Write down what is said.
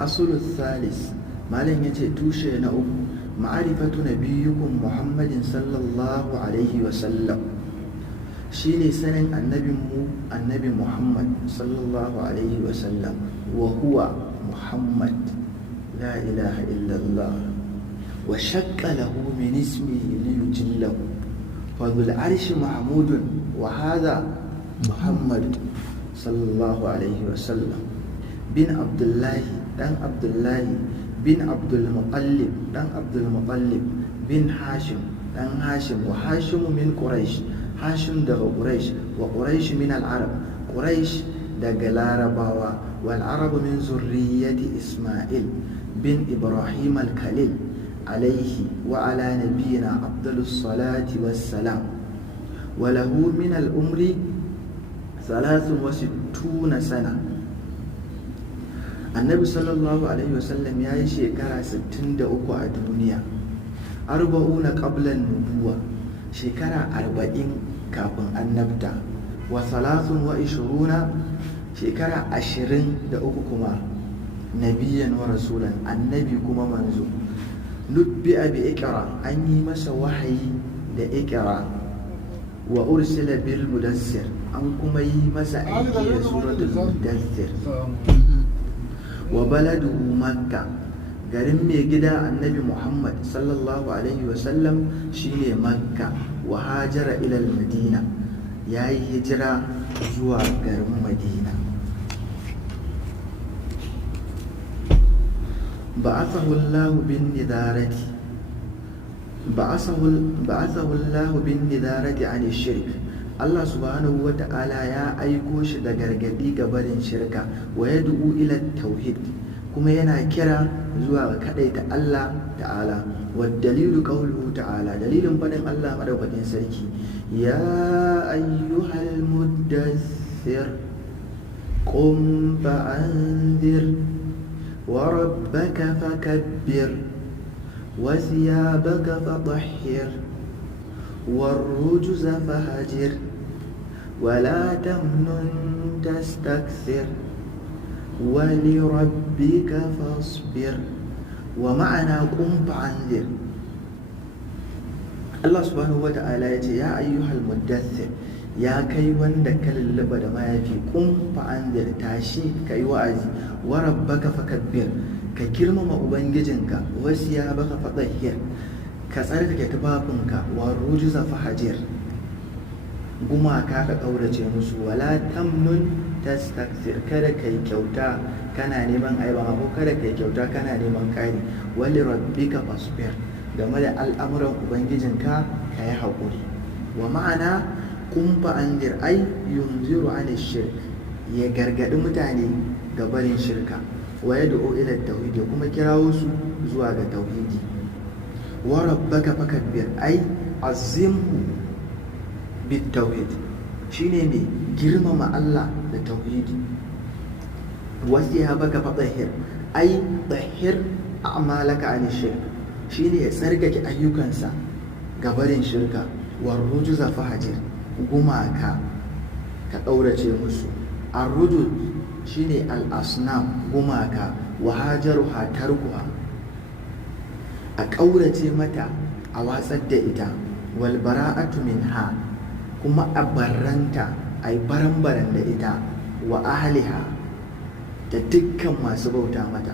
asulu thalis, malam yace tushe na uku, ma'arifatu nabiyyukum Muhammadin sallallahu alaihi wa sallam, shine sanin annabinmu annabi Muhammad sallallahu alaihi wa sallam, wa huwa Muhammad la ilaha illallah, wa shaqqa lahu min ismihi liyujillahu, fa dhul arshi mahmudun wa hadha Muhammad sallallahu alaihi wa sallam, bin Abdullahi dan Abdullahi, bin Abdul Muttalib dan Abdul Muttalib, bin Hashim dan Hashim, wa Hashim min Quraish, Hashim daga Quraish, wa Quraish min al-Arab, Quraish daga Larabawa, wal Arab min zurriyyati Isma'il bin Ibrahim al-Khalil alaihi wa ala nabiyyina afdalus salati wassalam, wa lahu min al-umri 63 sana. Annabi sallallahu alaihi wasallam ya yi shekara 63 a duniya, 40 qabla nubuwa, shekara 40 kafin annabta, wa 23 shekara 23 kuma nabiyan wa rasulan, annabi kuma manzo. Nubbi'a bi iqra, an yi masa wahayi da iqra, wa ursila bil mudassir, an kuma yi masa aiki da suratul mudassir. Wa baladuhu makka, garin mai gida annabi Muhammad sallallahu alaihi wasallam shine makka, wa hajara ilal madina, ya yi hijira zuwa garin madina. ba'athahu Allah bin nidarati an shirk, Allah subhanahu wa ta'ala ya aiko shi da gargadi ga barin shirka, wa yad'u ila tauhid, kuma yana kira zuwa ga kadaita Allah ta'ala. Wa dalilu qawluhu ta'ala, dalilin fadin Allah madaukakin sarki, ya ayyuhal muddaththir qum fa'anzir wa rabbaka fakabbir wa thiyabaka fatahhir والرجز فهجر ولا تمنن تستكثر ولربك فاصبر ومعنى قم فأنذر. Allah subhanahu wa ta'ala ya ce ya ayyuhal muddaththir, ya kai wanda ka lullaba da mayafi, qum fa'anzir, tashi kai wa'azi, wa rabbaka fakabbir, ka girmama ubangijinka, wa siyabaka fatahhir, ka tsarkake tufafinka, wa rujuza fahajir, gumaka ka ƙaurace musu, wala tamnun tastakthir, kada kai kyauta kana neman aiba, ko kada kai kyauta kana neman kari, wali rabbika fasbir, game da al'amuran ubangijinka ka yi haƙuri. Wa ma'ana qum fa'anzir ay yunziru an shirk, ya gargaɗi mutane ga barin shirka, wa yad'u ila tauhid, kuma kirawo su zuwa ga tauhidi. Wa rabbaka fakabbir ay azimhu bit tauhid, shine mai girmama Allah da tauhidi. Wa thiyabaka fatahhir ay tahhir a'malaka an shirk, shine ya tsarkake ayyukansa ga barin shirka. Wa rujuza fahajir, gumaka ka ɗaurace musu. Ar-rujuz shine al-asnam, gumaka, wa hajaruha tarkuha, a ƙaurace mata, a watsar da ita. Wal bara'atu minha, kuma a barranta, a yi baran-baran da ita. Wa ahliha, da dukkan masu bauta mata.